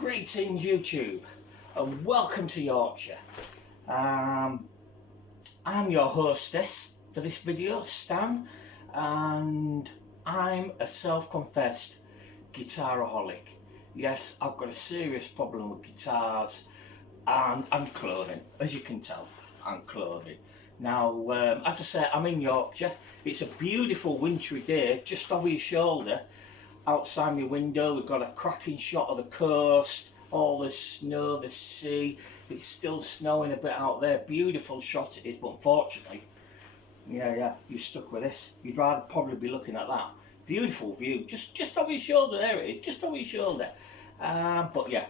Greetings YouTube and welcome to Yorkshire. I'm your hostess for this video, Stan, and I'm a self-confessed guitaraholic. Yes, I've got a serious problem with guitars and clothing, as you can tell, and clothing. Now, as I say, I'm in Yorkshire. It's a beautiful wintry day just over your shoulder. Outside my window we've got a cracking shot of the coast, all the snow, the sea. It's still snowing a bit out there. Beautiful shot it is, but unfortunately, yeah, you're stuck with this. You'd rather probably be looking at that. Beautiful view, just over your shoulder, there it is, just over your shoulder. But yeah,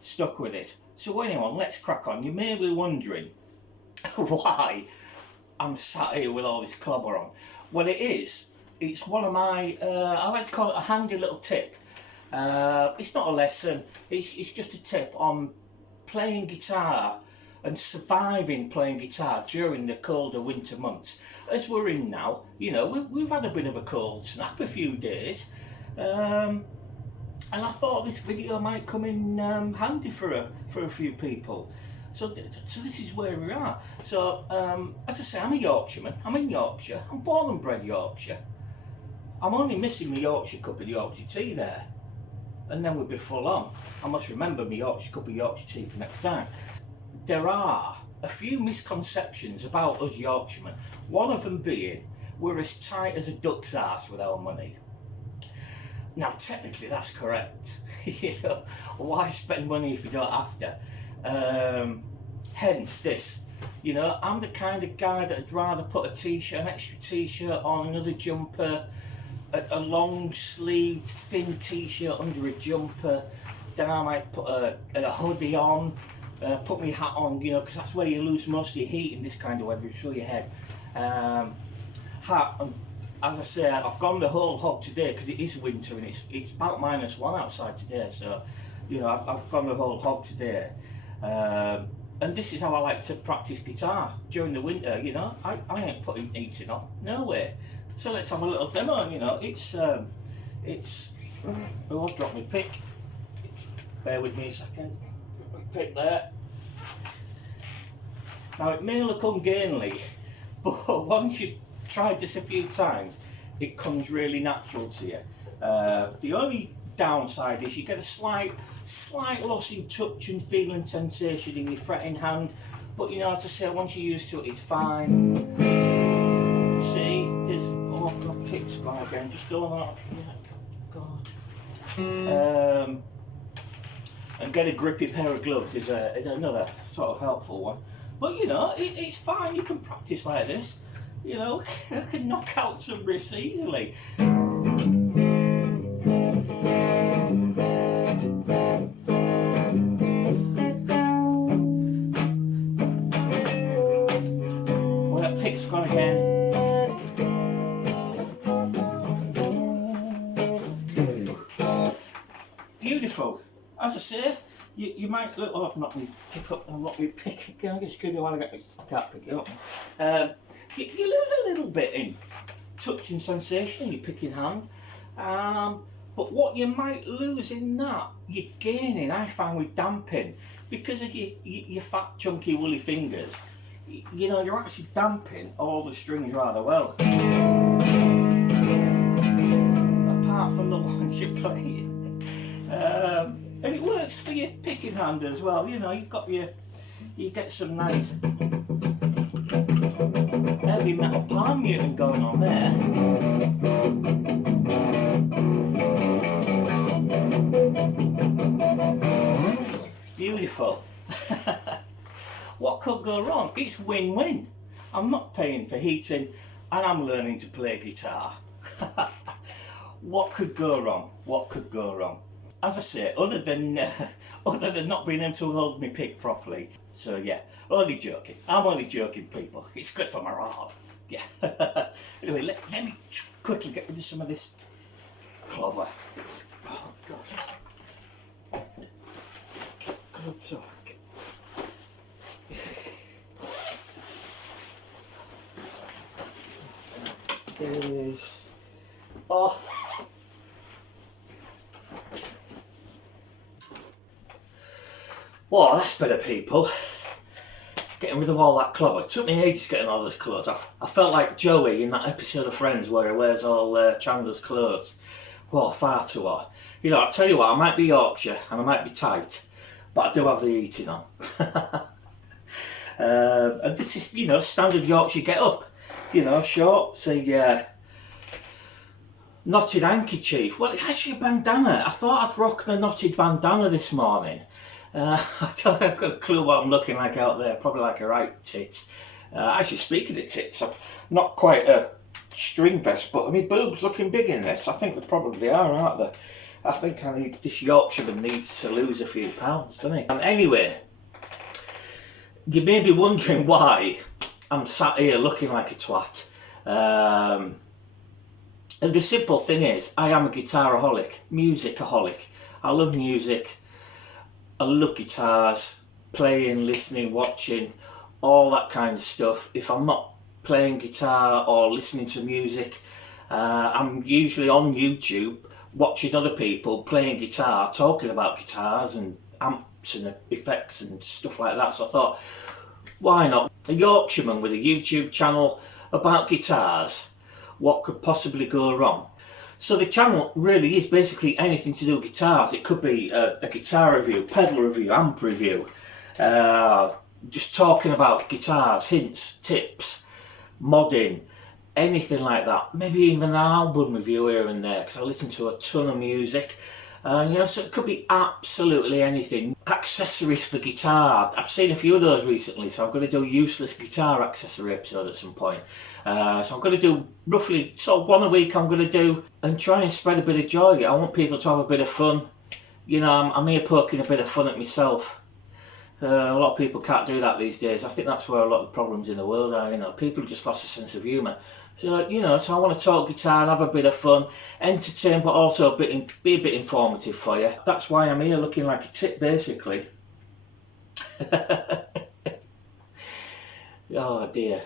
stuck with it. So anyway, let's crack on. You may be wondering why I'm sat here with all this clobber on. Well, it's one of my, I like to call it a handy little tip. It's not a lesson, it's just a tip on playing guitar and surviving playing guitar during the colder winter months. As we're in now, you know, we've had a bit of a cold snap a few days. And I thought this video might come in handy for a few people. So this is where we are. So, as I say, I'm a Yorkshireman. I'm in Yorkshire. I'm born and bred Yorkshire. I'm only missing my Yorkshire cup of Yorkshire tea there, and then we'll be full on. I must remember my Yorkshire cup of Yorkshire tea for next time. There are a few misconceptions about us Yorkshiremen. One of them being, we're as tight as a duck's arse with our money. Now, technically that's correct. You know, why spend money if you don't have to? Hence this. You know, I'm the kind of guy that'd rather put a t-shirt, an extra t-shirt on, another jumper, a long sleeved thin t-shirt under a jumper. Then I might put a hoodie on, put my hat on, you know, because that's where you lose most of your heat in this kind of weather. You show your head. Hat, and as I say, I've gone the whole hog today because it is winter and it's about -1 outside today. So, you know, I've gone the whole hog today. And this is how I like to practice guitar during the winter. You know, I ain't putting heating on, no way. So let's have a little demo. You know, it's oh, I've dropped my pick. Bear with me a second. My pick there. Now it may look ungainly, but once you've tried this a few times, it comes really natural to you. The only downside is you get a slight loss in touch and feeling sensation in your fretting hand, but you know, as I say, once you're used to it, it's fine. See, there's, oh, I've got picks gone again, just going on. Yeah, God. And get a grippy pair of gloves is another sort of helpful one. But you know, it's fine, you can practice like this. You know, I can knock out some riffs easily. Well, that pick's gone again. Beautiful. As I say, you might look. Oh, I've knocked me pick up. I've knocked me pick again. Excuse me while I can't pick it up. You lose a little bit in touch and sensation in your picking hand, but what you might lose in that, you're gaining, I find, with damping, because of your fat, chunky, woolly fingers. You know, you're actually damping all the strings rather well. Apart from the ones you're playing. And it works for your picking hand as well. You know, you get some nice heavy metal palm muting going on there. Beautiful. What could go wrong? It's win-win. I'm not paying for heating and I'm learning to play guitar. What could go wrong? What could go wrong? As I say, other than not being able to hold my pick properly. So yeah, only joking. I'm only joking, people. It's good for morale. Yeah. Anyway, let me quickly get rid of some of this clobber. Oh God. Gloves off. There it is. Oh. Whoa, that's better, people. Getting rid of all that clothes. It took me ages getting all those clothes off. I felt like Joey in that episode of Friends where he wears all Chandler's clothes. Whoa, far too hot. You know, I'll tell you what, I might be Yorkshire and I might be tight, but I do have the heating on. And this is, you know, standard Yorkshire get up. You know, short, say, knotted handkerchief. Well, it's actually a bandana. I thought I'd rock the knotted bandana this morning. I don't have got a clue what I'm looking like out there. Probably like a right tit. Actually, speaking of tits, I'm not quite a string vest, but I mean, boobs looking big in this. I think they probably are, aren't they? I think this Yorkshireman needs to lose a few pounds, doesn't he? And anyway, you may be wondering why I'm sat here looking like a twat. And the simple thing is, I am a guitaraholic, musicaholic. I love music. I love guitars, playing, listening, watching, all that kind of stuff. If I'm not playing guitar or listening to music, I'm usually on YouTube watching other people playing guitar, talking about guitars and amps and effects and stuff like that. So I thought, why not? A Yorkshireman with a YouTube channel about guitars. What could possibly go wrong? So the channel really is basically anything to do with guitars. It could be a guitar review, pedal review, amp review, just talking about guitars, hints, tips, modding, anything like that. Maybe even an album review here and there, because I listen to a ton of music. You know, so it could be absolutely anything. Accessories for guitar. I've seen a few of those recently, so I'm going to do a useless guitar accessory episode at some point. So I'm going to do roughly one a week. I'm going to do and try and spread a bit of joy. I want people to have a bit of fun. You know, I'm here poking a bit of fun at myself. A lot of people can't do that these days. I think that's where a lot of the problems in the world are. You know, people have just lost a sense of humour. So, you know, so I want to talk guitar and have a bit of fun, entertain, but also be a bit informative for you. That's why I'm here looking like a tit, basically. Oh dear.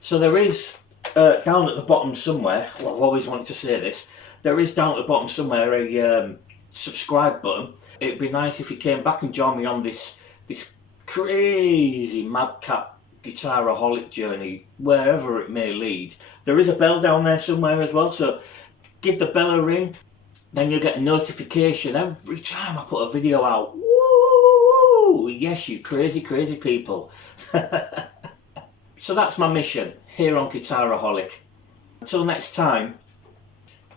So there is, down at the bottom somewhere, well, I've always wanted to say this, there is down at the bottom somewhere a subscribe button. It'd be nice if you came back and joined me on this crazy madcap guitaraholic journey, wherever it may lead. There is a bell down there somewhere as well, so give the bell a ring, then you'll get a notification every time I put a video out. Woo! Yes, you crazy people. So that's my mission here on Guitaraholic. Until next time,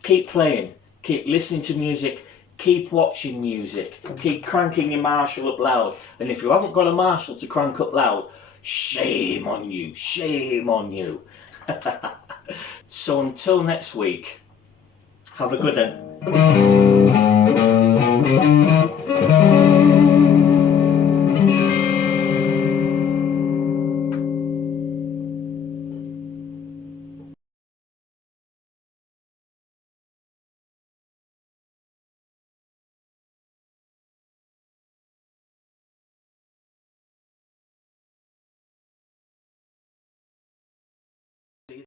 keep playing, keep listening to music, keep watching music, keep cranking your Marshall up loud. And if you haven't got a Marshall to crank up loud, shame on you, shame on you. So until next week, have a good one.